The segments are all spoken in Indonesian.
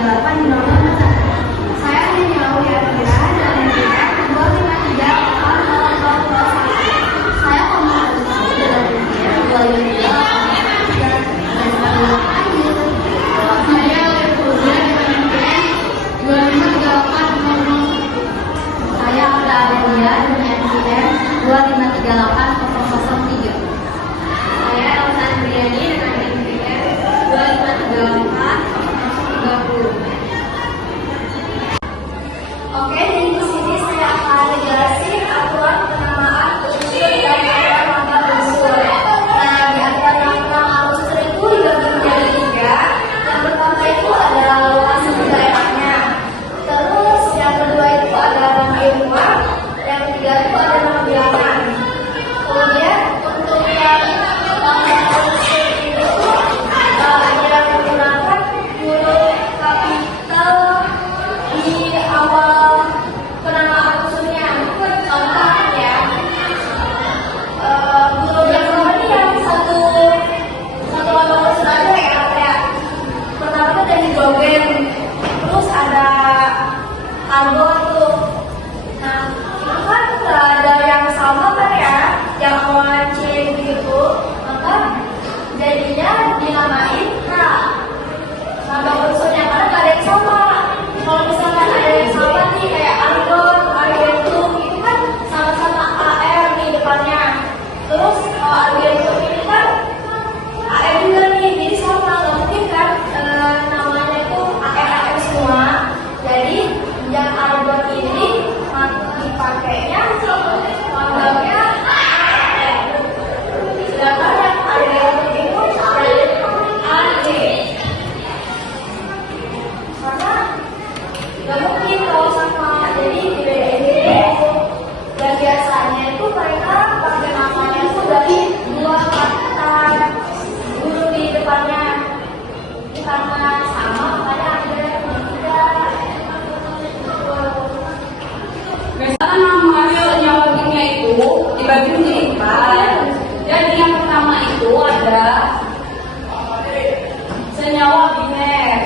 538 di nomor 1. Saya Nyawa Yadira dan NPM 2538001. Saya komunikasi dalam NPM 2538001. Saya Lepudia dengan NPM 2538001. Saya Ada Adelia dengan NPM 2538003. Saya Elsa Andriani dengan NPM 2538030. Oke, di sini saya akan menjelaskan aturan penamaan unsur dan aturan mata unsur. Nah, di aturan penamaan unsur itu dibagi menjadi 3. Yang pertama itu ada lokasi daerahnya. Terus yang kedua itu ada nama rumah. Yang ketiga itu ada nama bilangan. Kemudian untuk yang penamaan unsur itu ada menggunakan huruf kapital di awal penamaan unsurnya. Contoh ya, huruf yang pertama ini yang satu lambang unsur aja ya, kayak pertama itu ada hidrogen, terus ada karbon tuh. Nah, itu kan nggak ada yang sama kan ya, yang awalnya C gitu, maka jadinya dinamain lambang unsurnya karena nggak ada yang sama. Kalau misalkan ada yang sama nih kayak argon, argentum itu kan sama-sama AR di depannya. Terus argentum ini kan AR juga nih, jadi sama, nggak mungkin kan namanya itu AR semua. Jadi yang argon ini dipakainya lambangnya AR. Sedangkan yang argentum itu AG. Karena nggak mungkin kalau sama, jadi dibedain gitu. Dan biasanya itu mereka pakai namanya itu dari 2 kata huruf di depannya. Karena sama makanya ada yang tidak. Misalkan nama senyawanya itu dibagi menjadi 4. Jadi yang pertama itu ada senyawa biner.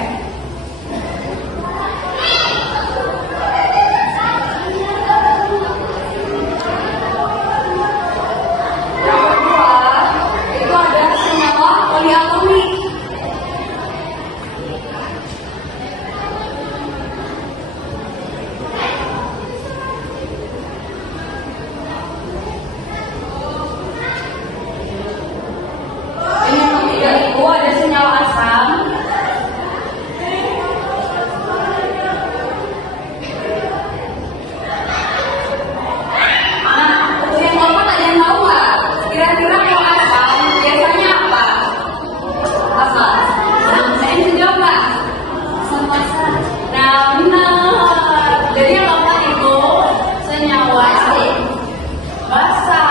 Yang kedua itu ada senyawa poliatomik. Dan yang ketiga itu ada senyawa asam. Nah, untuk yang keempat ada yang tahu nggak? Kira-kira kalau asam biasanya apa? Apa? Saya bisa jawab nggak? Asam basa. Nah, benar. Jadi yang keempat itu senyawa basa.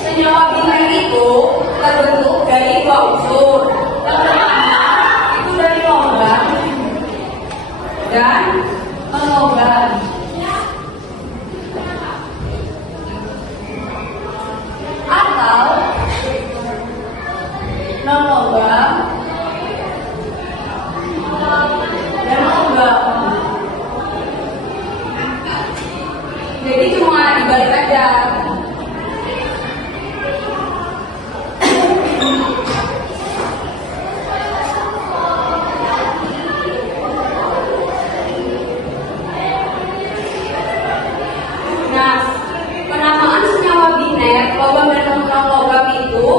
Senyawa biner itu terbentuk dari 2 unsur. Yang pertama itu dari logam dan non-logam. Atau non-logam dan logam. Jadi cuma dibalik aja. Nah, penamaan senyawa biner, logam dan non-logam itu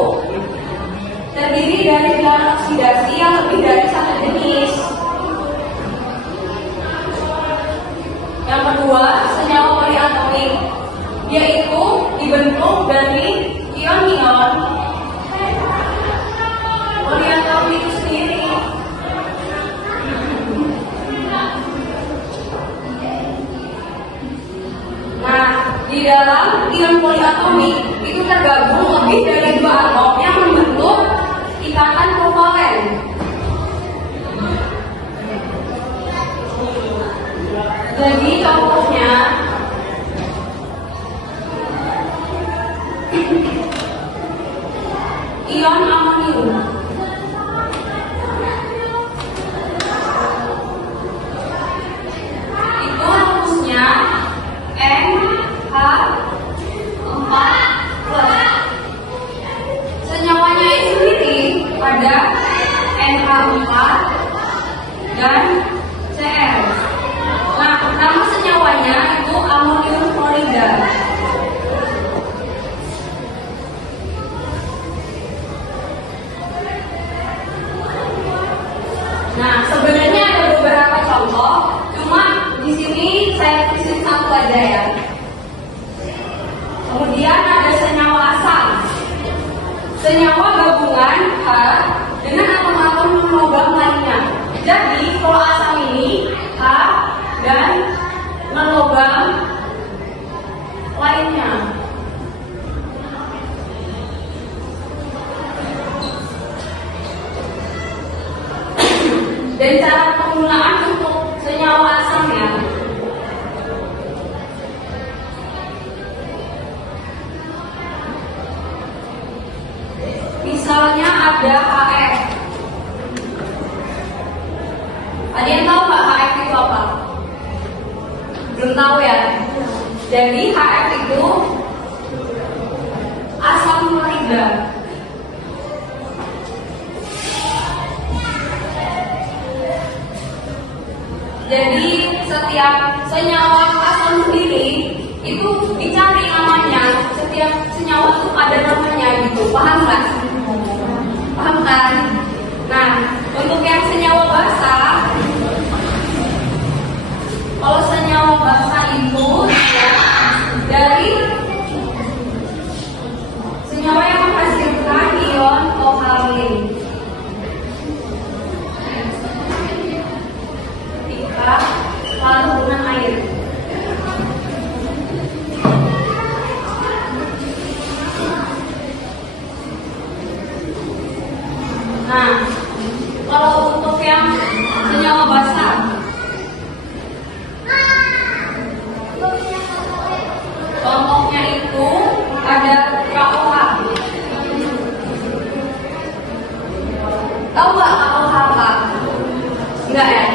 terdiri dari bilangan oksidasi yang lebih dari 1 jenis. Yang kedua, senyawa poliatomik, yaitu dibentuk dari ion-ion poliatomik itu sendiri. Nah, di dalam ion poliatomik itu tergabung lebih dari 2 atom yang membentuk ikatan kovalen. Jadi contohnya ion amonium. Itu rumusnya NH4+. Senyawanya itu sendiri ada NH4 dan Cl. Nah, nama senyawanya itu amonium klorida. Nah, sebenarnya ada beberapa contoh, cuma di sini saya tulisin satu aja ya. Kemudian ada senyawa asam. Senyawa gabungan H dengan atom-atom non-logam lainnya. Jadi, kalau asam ini H dan non-logam lainnya. Dan cara penggunaan untuk senyawa asamnya. Misalnya ada HF. Ada yang tahu nggak HF itu apa? Belum tahu ya? Jadi HF itu asam klorida. Jadi setiap senyawa asam sendiri itu dicari namanya. Setiap senyawa itu ada namanya gitu. Paham nggak? Paham kan? Nah, untuk yang senyawa basa, kalau senyawa basa itu ya, dari senyawa yang menghasilkan ion kovalin. Lalu guna air. Nah, kalau untuk yang senyawa basa, contohnya itu ada KOH. Tahu nggak KOH apa? Enggak ya?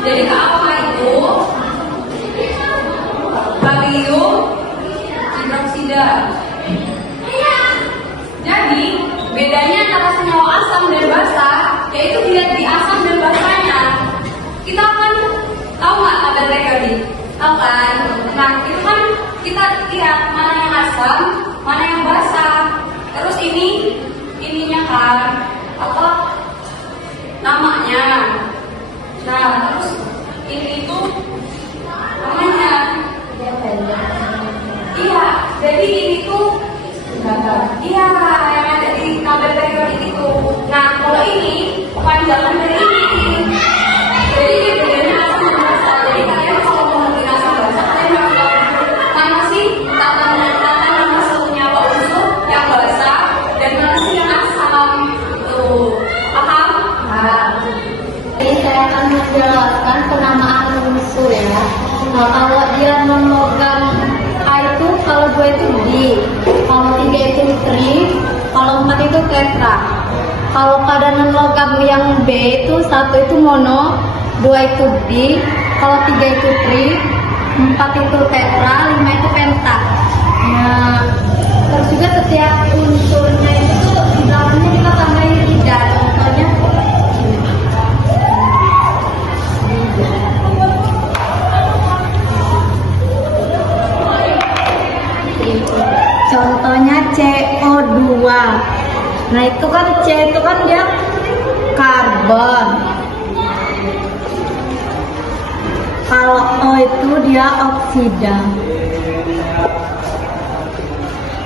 Jadi KOH itu barium hidroksida. Jadi bedanya antara senyawa asam dan basa, yaitu dilihat di asam dan basanya. Kita akan tahu nggak ada teori? Tahu kan? Nah, itu kan kita lihat mana yang asam, mana yang basa. Terus ininya kan apa namanya? Nah, terus ini tuh namanya. Iya, jadi ini tuh iya yang ada di tabel periodik itu. Nah, kalau ini panjangan dari ini. Jadi ini bedanya asam dan basa. Jadi kalian kalau mau bikin asam basa, kalian harus tahu mana sih tata nama senyawa unsur yang basa dan mana sih yang asam. Tuh, paham? Jadi saya akan menjelaskan penamaan unsur ya. Nah, kalau dia non-logam A itu, kalau 2 itu di, kalau 3 itu tri, kalau 4 itu tetra. Kalau pada non-logam yang B itu 1 itu mono, 2 itu di, kalau 3 itu tri, 4 itu tetra, 5 itu penta. Nah, terus juga setiap unsurnya itu di dalamnya kita tambahin tidak. Contohnya contohnya CO2. Nah, itu kan C itu kan dia karbon. Kalau O itu dia oksida.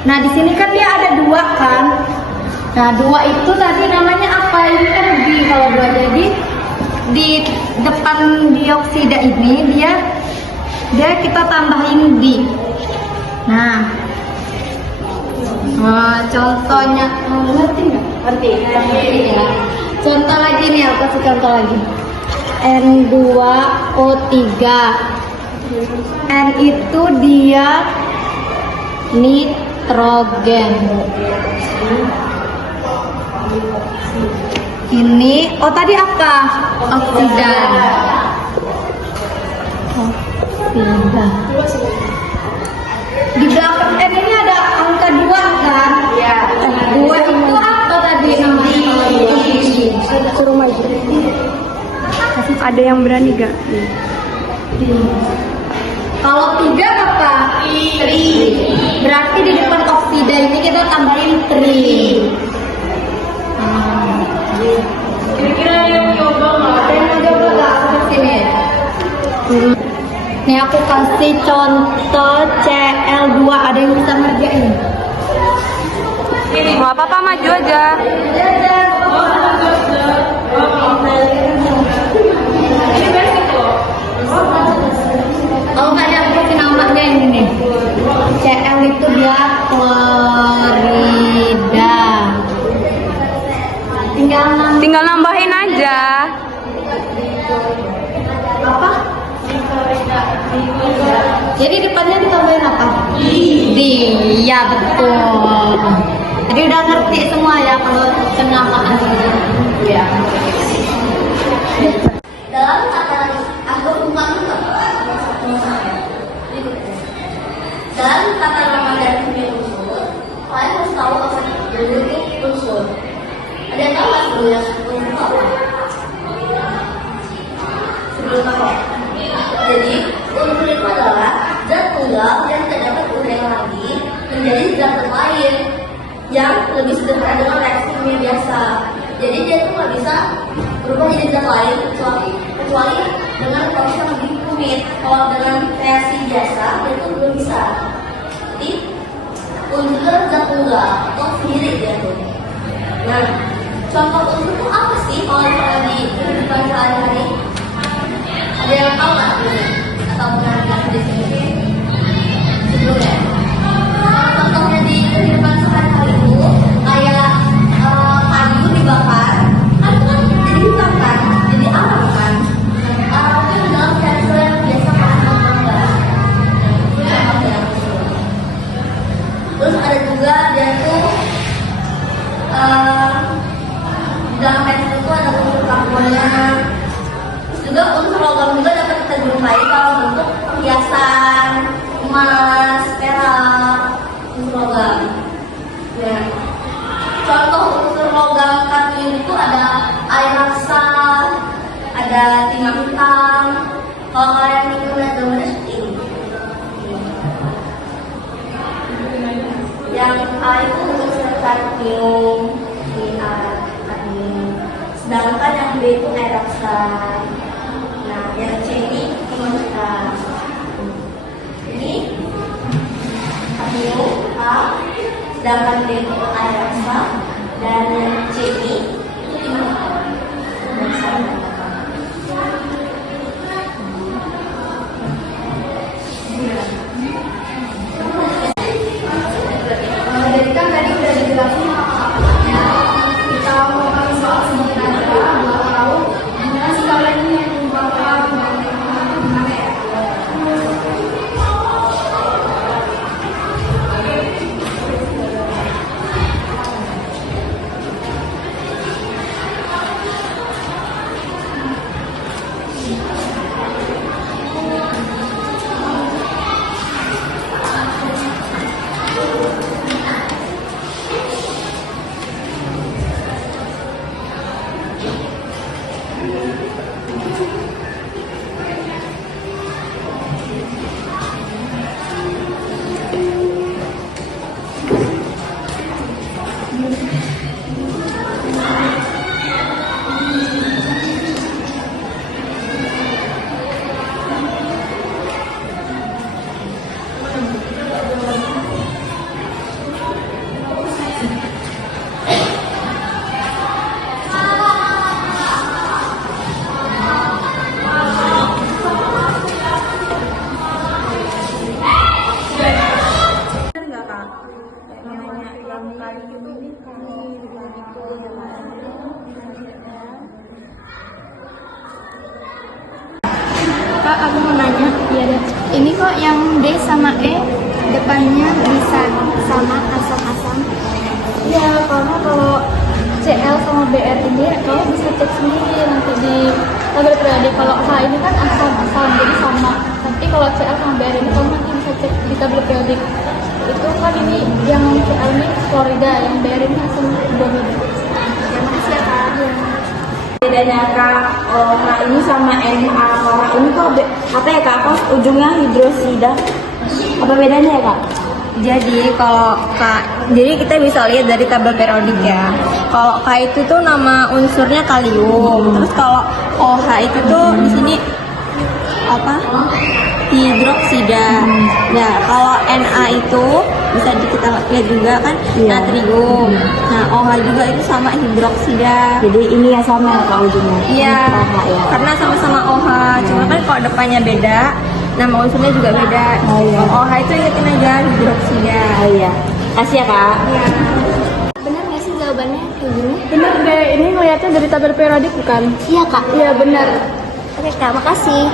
Nah, di sini kan dia ada 2 kan. Nah, 2 itu tadi namanya apa? Ini kan di kalau 2, jadi di depan dioksida ini dia kita tambahin di. Nah, contohnya ngerti nggak? Ngerti ya. Contoh lagi nih, apa sih contoh lagi? N2O3. N itu dia nitrogen. Ini, oh tadi apa? Oksidan. Oksidan. Di belakang N ini ada angka 2 kan? Ya. 2 itu apa tadi namanya? Suruh maju. Ada yang berani gak? Kalau 3 apa? Tri. Berarti di depan oksida ini kita tambahin tri. Kira-kira yang coba nggak? Ada yang mau coba nggak ke sini? Nih aku kasih contoh CL2, ada yang bisa ngerjain? Nggak apa-apa, maju aja. Oh nggak, aku kasih namanya ini nih. CL itu dia klorida. Tinggal nambahin aja. Apa? Jadi depannya ditambahin apa? Di. Ya betul. Jadi udah ngerti semua ya kalau penamaan ini. Ya. Dalam kata aku ungkapkan dalam kata nama dan kimia unsur, kalian harus tahu apa dulu itu unsur. Ada yang tahu nggak sebelumnya unsur itu apa? Sebelum apa? Jadi unsur itu adalah zat tunggal yang tidak dapat diurai lagi menjadi zat lain yang lebih sederhana dengan reaksi kimia biasa. Jadi dia itu nggak bisa berubah jadi zat lain kecuali dengan proses yang lebih rumit. Kalau dengan reaksi biasa itu belum bisa. Jadi unsur zat tunggal atau sendiri dia tuh. Nah, contoh unsur itu apa sih kalau misalnya di kehidupan sehari-hari? Ada yang tahu nggak ini? Atau pernah dengar di sini? Sebelumnya, contohnya di kehidupan sehari-hari itu kayak kayu dibakar, kan itu kan jadi hitam kan, jadi alam kan. Itu dalam reaksi yang biasa panas enggak. Itu contohnya. Terus ada juga dia tuh di dalam reaksi itu ada unsur karbonnya. Juga unsur logam juga dapat kita jumpai kalau bentuk perhiasan, emas, perak, unsur logam. Ya. Contoh unsur logam karbon itu ada air raksa, ada timah hitam. Kalau kalian ingin lihat gambarnya seperti ini. Yang A itu untuk kadmium, ini A kadmium. Sedangkan yang B itu air raksa. Nah, yang C ini timah. Ini kadmium A, sedangkan B itu air raksa, dan yang C ini itu timah. Jadi kan tadi udah dijelasin apa-apanya. Kita mau kasih soal sedikit aja buat tahu gimana sih kalian ini yang bakal gimana ya? Kak, aku mau nanya. Iya deh. Ini kok yang D sama E depannya bisa sama asam-asam? Ya, karena kalau Cl sama Br ini kamu bisa cek sendiri nanti di tabel periodik. Kalau H ini kan asam-asam jadi sama. Tapi kalau Cl sama Br ini kamu nanti bisa cek di tabel periodik. Itu kan ini yang Cl ini klorida, yang Br ini asam bromida. Ya, makasih ya Kak. Ya. Bedanya Kak, OH ini sama Na. Kalau ini kok apa ya Kak? Kok ujungnya hidrosida? Apa bedanya ya Kak? Jadi kalau jadi kita bisa lihat dari tabel periodik ya. Kalau K itu tuh nama unsurnya kalium. Terus kalau OH itu tuh di sini apa? Hidroksida. Nah, kalau Na itu bisa kita lihat juga kan natrium. Nah, OH juga itu sama hidroksida. Jadi ini ya sama Kak ujungnya. Iya, OH ya. karena sama-sama OH. Cuma kan kalau depannya beda, nama unsurnya juga beda. Oh, iya. Kalau OH itu ingetin aja hidroksida. Oh iya. Kasih ya Kak. Iya. Benar nggak sih jawabannya kayak gini? Benar deh, ini ngeliatnya dari tabel periodik bukan? Iya Kak. Iya benar. Oke Kak, makasih.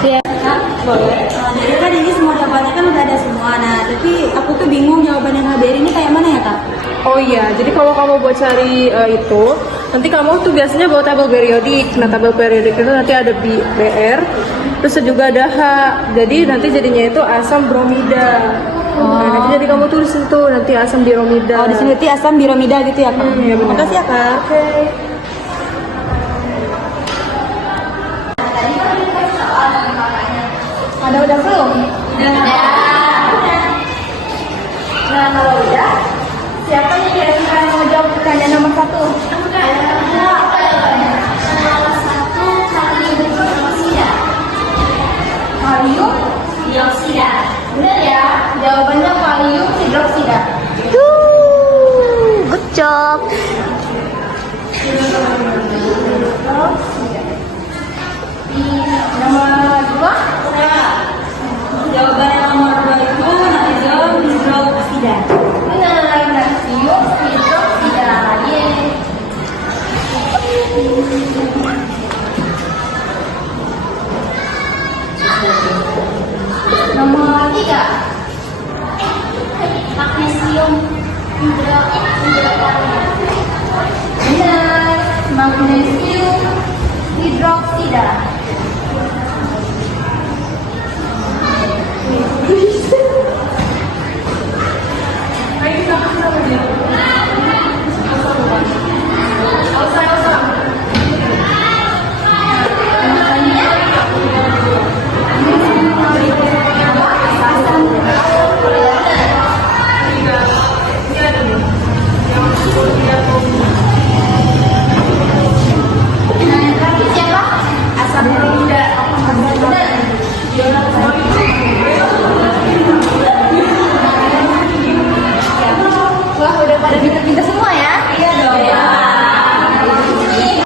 Iya Kak, boleh. Jadi kan ini semua jawabannya kan udah ada semua. Nah, tapi aku tuh bingung jawabannya HBR ini kayak mana ya Kak? Oh iya, jadi kalau kamu buat cari itu, nanti kamu tuh biasanya bawa tabel periodik. Nah, tabel periodik itu nanti ada BR, terus juga ada H. Jadi nanti jadinya itu asam bromida. Nah, nanti jadi kamu tulis itu nanti asam biromida. Oh, di sini tuh asam biromida gitu ya Kak? Iya benar. Makasih ya Kak. Oke. Ada udah belum? Nah, kalau udah, siapa nih kira-kira yang mau jawab pertanyaan nomor 1? Nomor 1, kalium dioksida. Kalium dioksida. Benar ya? Jawabannya kalium hidroksida. Good job. Nomor 2? Jawaban yang nomor 2 itu natrium hidroksida. Benar, natrium hidroksida. Yeay. Nomor 3, magnesium hidroksida. Benar, magnesium hidroksida.